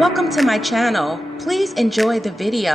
Welcome to my channel. Please enjoy the video.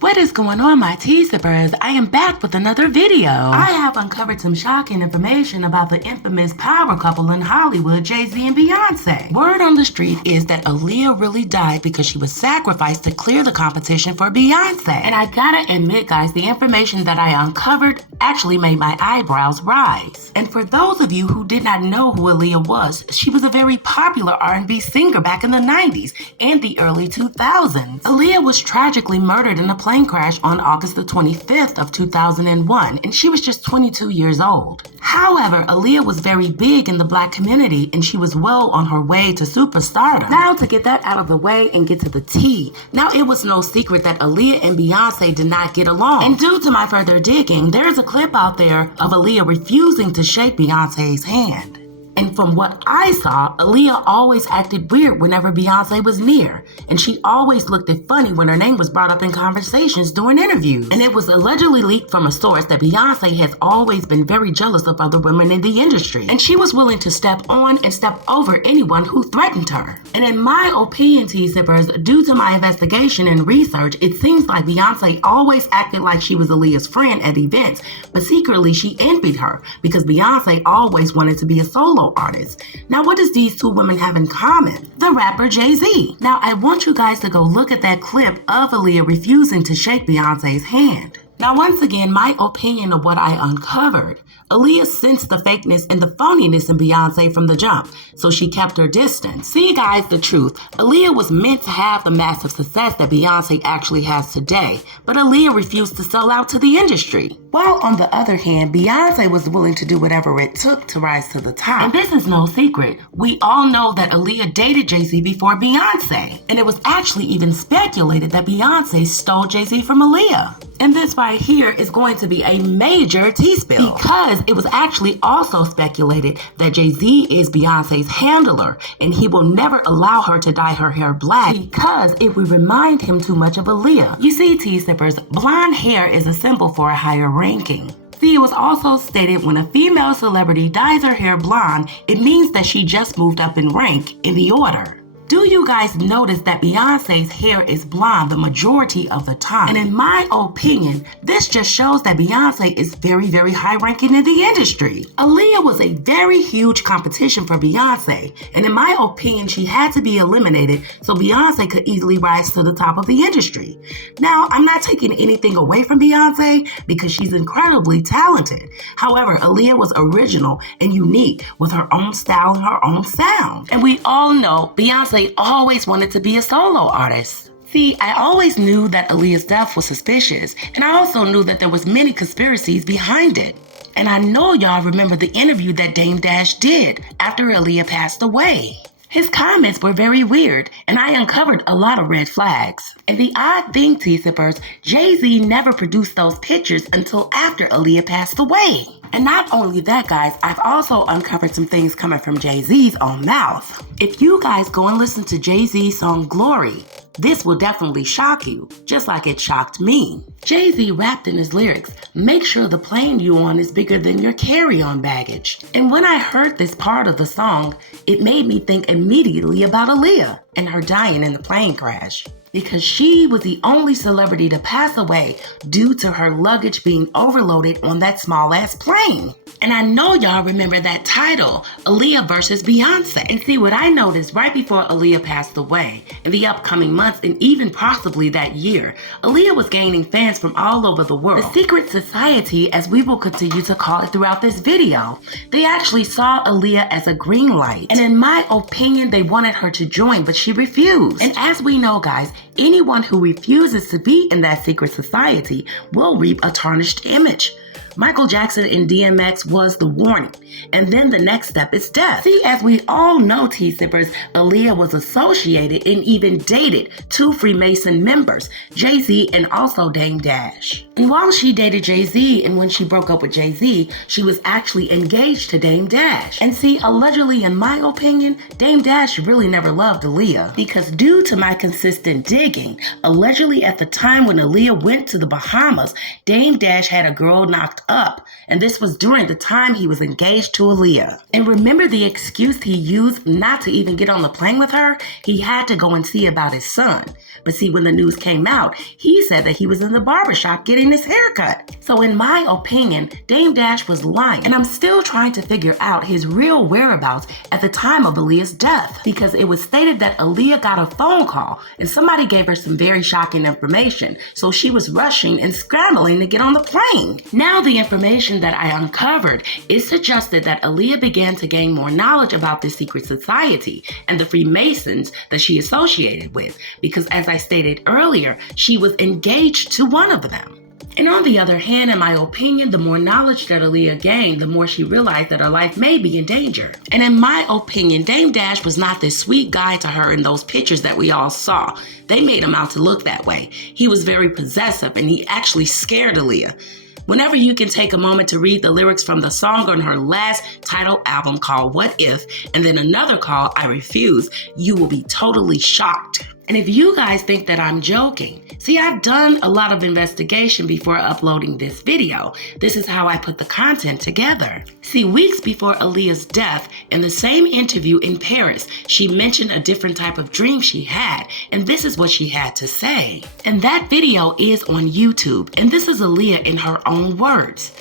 What is going on, my T-Sippers? I am back with another video. I have uncovered some shocking information about the infamous power couple in Hollywood, Jay-Z and Beyonce. Word on the street is that Aaliyah really died because she was sacrificed to clear the competition for Beyonce. And I gotta admit, guys, the information that I uncovered actually made my eyebrows rise. And for those of you who did not know who Aaliyah was, she was a very popular R&B singer back in the 90s and the early 2000s. Aaliyah was tragically murdered in a plane crash on August the 25th of 2001, and she was just 22 years old. However, Aaliyah was very big in the Black community, and she was well on her way to superstardom. Now, to get that out of the way and get to the tea, now it was no secret that Aaliyah and Beyonce did not get along. And due to my further digging, there is a clip out there of Aaliyah refusing to shake Beyonce's hand. And from what I saw, Aaliyah always acted weird whenever Beyonce was near, and she always looked funny when her name was brought up in conversations during interviews. And it was allegedly leaked from a source that Beyonce has always been very jealous of other women in the industry, and she was willing to step on and step over anyone who threatened her. And in my opinion, T-Sippers, due to my investigation and research, it seems like Beyonce always acted like she was Aaliyah's friend at events, but secretly she envied her because Beyonce always wanted to be a solo artist. Now, what does these two women have in common? The rapper Jay-Z. Now, I want you guys to go look at that clip of Aaliyah refusing to shake Beyonce's hand. Now, once again, my opinion of what I uncovered. Aaliyah sensed the fakeness and the phoniness in Beyonce from the jump, so she kept her distance. See, guys, the truth. Aaliyah was meant to have the massive success that Beyonce actually has today, but Aaliyah refused to sell out to the industry. While on the other hand, Beyonce was willing to do whatever it took to rise to the top. And this is no secret. We all know that Aaliyah dated Jay-Z before Beyonce, and it was actually even speculated that Beyonce stole Jay-Z from Aaliyah. And this right here is going to be a major tea-spill because it was actually also speculated that Jay-Z is Beyonce's handler and he will never allow her to dye her hair black because it would remind him too much of Aaliyah. You see, T-Sippers, blonde hair is a symbol for a higher ranking. See, it was also stated when a female celebrity dyes her hair blonde, it means that she just moved up in rank in the order. Do you guys notice that Beyonce's hair is blonde the majority of the time? And in my opinion, this just shows that Beyonce is very, very high ranking in the industry. Aaliyah was a very huge competition for Beyonce, and in my opinion, she had to be eliminated so Beyonce could easily rise to the top of the industry. Now, I'm not taking anything away from Beyonce because she's incredibly talented. However, Aaliyah was original and unique with her own style and her own sound. And we all know Beyonce always wanted to be a solo artist. See, I always knew that Aaliyah's death was suspicious, and I also knew that there was many conspiracies behind it. And I know y'all remember the interview that Dame Dash did after Aaliyah passed away. His comments were very weird, and I uncovered a lot of red flags. And the odd thing, T-Sippers, Jay-Z never produced those pictures until after Aaliyah passed away. And not only that, guys, I've also uncovered some things coming from Jay-Z's own mouth. If you guys go and listen to Jay-Z's song Glory, this will definitely shock you, just like it shocked me. Jay-Z rapped in his lyrics, "Make sure the plane you on is bigger than your carry-on baggage." And when I heard this part of the song, it made me think immediately about Aaliyah and her dying in the plane crash, because she was the only celebrity to pass away due to her luggage being overloaded on that small-ass plane. And I know y'all remember that title, Aaliyah versus Beyonce. And see, what I noticed right before Aaliyah passed away, in the upcoming months and even possibly that year, Aaliyah was gaining fans from all over the world. The secret society, as we will continue to call it throughout this video, they actually saw Aaliyah as a green light. And in my opinion, they wanted her to join, but she refused. And as we know, guys, anyone who refuses to be in that secret society will reap a tarnished image. Michael Jackson in DMX was the warning, and then the next step is death. See, as we all know, T-Sippers, Aaliyah was associated and even dated two Freemason members, Jay-Z and also Dame Dash. And while she dated Jay-Z, and when she broke up with Jay-Z, she was actually engaged to Dame Dash. And see, allegedly, in my opinion, Dame Dash really never loved Aaliyah. Because due to my consistent digging, allegedly at the time when Aaliyah went to the Bahamas, Dame Dash had a girl knocked up. And this was during the time he was engaged to Aaliyah. And remember the excuse he used not to even get on the plane with her? He had to go and see about his son. But see, when the news came out, he said that he was in the barbershop getting his hair cut. So in my opinion, Dame Dash was lying. And I'm still trying to figure out his real whereabouts at the time of Aaliyah's death. Because it was stated that Aaliyah got a phone call and somebody gave her some very shocking information. So she was rushing and scrambling to get on the plane. Now the information that I uncovered, it suggested that Aaliyah began to gain more knowledge about this secret society and the Freemasons that she associated with. Because as I stated earlier, she was engaged to one of them. And on the other hand, in my opinion, the more knowledge that Aaliyah gained, the more she realized that her life may be in danger. And in my opinion, Dame Dash was not this sweet guy to her in those pictures that we all saw. They made him out to look that way. He was very possessive and he actually scared Aaliyah. Whenever you can take a moment to read the lyrics from the song on her last title album called What If, and then another called I Refuse, you will be totally shocked. And if you guys think that I'm joking, see, I've done a lot of investigation before uploading this video. This is how I put the content together. See, weeks before Aaliyah's death, in the same interview in Paris, she mentioned a different type of dream she had, and this is what she had to say. And that video is on YouTube, and this is Aaliyah in her own words.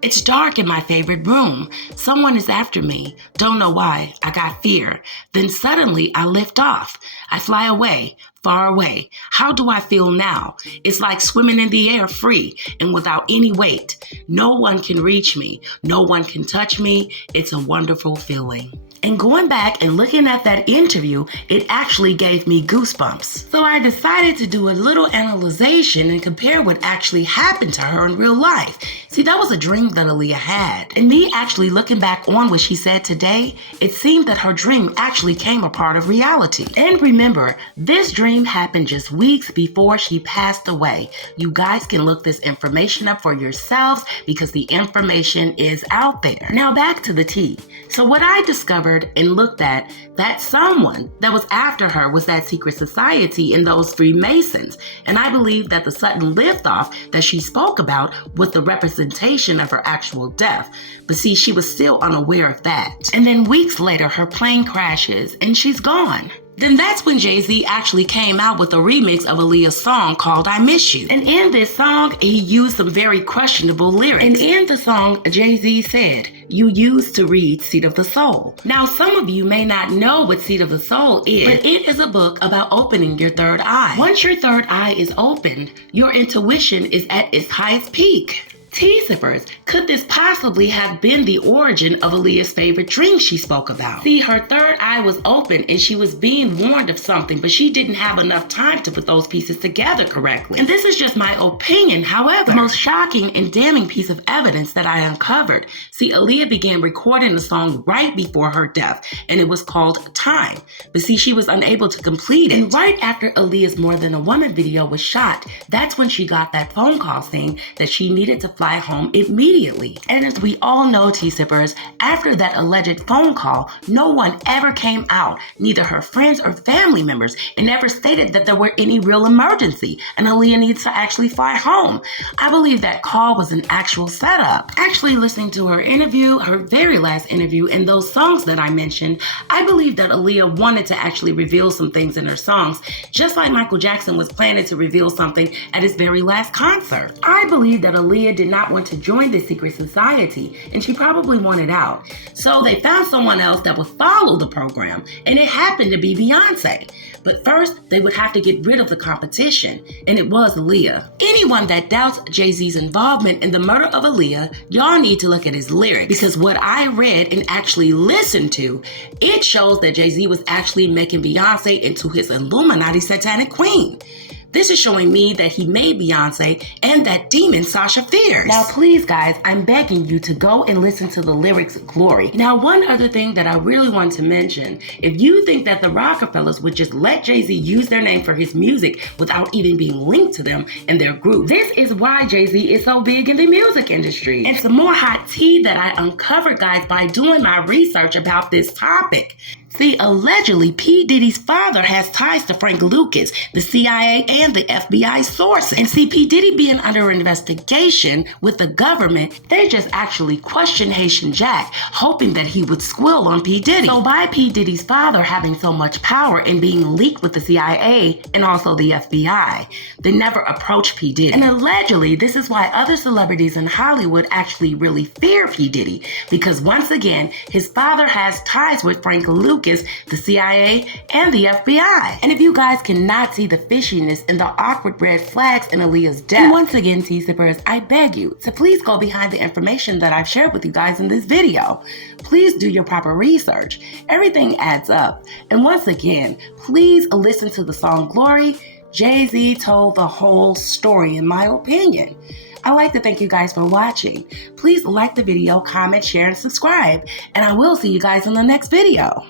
It's dark in my favorite room. Someone is after me. Don't know why. I got fear. Then suddenly I lift off. I fly away, far away. How do I feel now? It's like swimming in the air free and without any weight. No one can reach me. No one can touch me. It's a wonderful feeling. And going back and looking at that interview, it actually gave me goosebumps. So I decided to do a little analyzation and compare what actually happened to her in real life. See, that was a dream that Aaliyah had. And me actually looking back on what she said today, it seemed that her dream actually came a part of reality. And remember, this dream happened just weeks before she passed away. You guys can look this information up for yourselves because the information is out there. Now back to the tea. So what I discovered and looked at, that someone that was after her was that secret society and those Freemasons. And I believe that the sudden liftoff that she spoke about was the representation of her actual death. But see, she was still unaware of that. And then weeks later, her plane crashes and she's gone. Then that's when Jay-Z actually came out with a remix of Aaliyah's song called I Miss You. And in this song, he used some very questionable lyrics. And in the song, Jay-Z said, "You used to read Seat of the Soul." Now, some of you may not know what Seat of the Soul is, but it is a book about opening your third eye. Once your third eye is opened, your intuition is at its highest peak. Tea-sippers, could this possibly have been the origin of Aaliyah's favorite dream she spoke about? See, her third eye was open and she was being warned of something, but she didn't have enough time to put those pieces together correctly. And this is just my opinion. However, the most shocking and damning piece of evidence that I uncovered, see, Aaliyah began recording the song right before her death, and it was called Time. But see, she was unable to complete it. And right after Aaliyah's More Than a Woman video was shot, that's when she got that phone call saying that she needed to fly home immediately. And as we all know, tea-sippers, after that alleged phone call, no one ever came out, neither her friends or family members, and never stated that there were any real emergency and Aaliyah needs to actually fly home. I believe that call was an actual setup. Actually listening to her interview, her very last interview, and those songs that I mentioned, I believe that Aaliyah wanted to actually reveal some things in her songs, just like Michael Jackson was planning to reveal something at his very last concert. I believe that Aaliyah did not want to join this secret society, and she probably wanted out. So they found someone else that would follow the program, and it happened to be Beyoncé. But first, they would have to get rid of the competition, and it was Aaliyah. Anyone that doubts Jay-Z's involvement in the murder of Aaliyah, y'all need to look at his lyrics, because what I read and actually listened to, it shows that Jay-Z was actually making Beyoncé into his Illuminati satanic queen. This is showing me that he made Beyoncé and that demon Sasha Fierce. Now, please, guys, I'm begging you to go and listen to the lyrics Glory. Now, one other thing that I really want to mention, if you think that the Rockefellers would just let Jay-Z use their name for his music without even being linked to them in their group, this is why Jay-Z is so big in the music industry. And some more hot tea that I uncovered, guys, by doing my research about this topic. See, allegedly, P. Diddy's father has ties to Frank Lucas, the CIA, and the FBI sources. And see, P. Diddy being under investigation with the government, they just actually questioned Haitian Jack, hoping that he would squill on P. Diddy. So by P. Diddy's father having so much power and being leaked with the CIA and also the FBI, they never approached P. Diddy. And allegedly, this is why other celebrities in Hollywood actually really fear P. Diddy, because once again, his father has ties with Frank Lucas, the CIA, and the FBI. And if you guys cannot see the fishiness and the awkward red flags in Aaliyah's death, and once again, T-Sippers, I beg you to please go behind the information that I've shared with you guys in this video. Please do your proper research. Everything adds up. And once again, please listen to the song Glory. Jay-Z told the whole story, in my opinion. I'd like to thank you guys for watching. Please like the video, comment, share, and subscribe. And I will see you guys in the next video.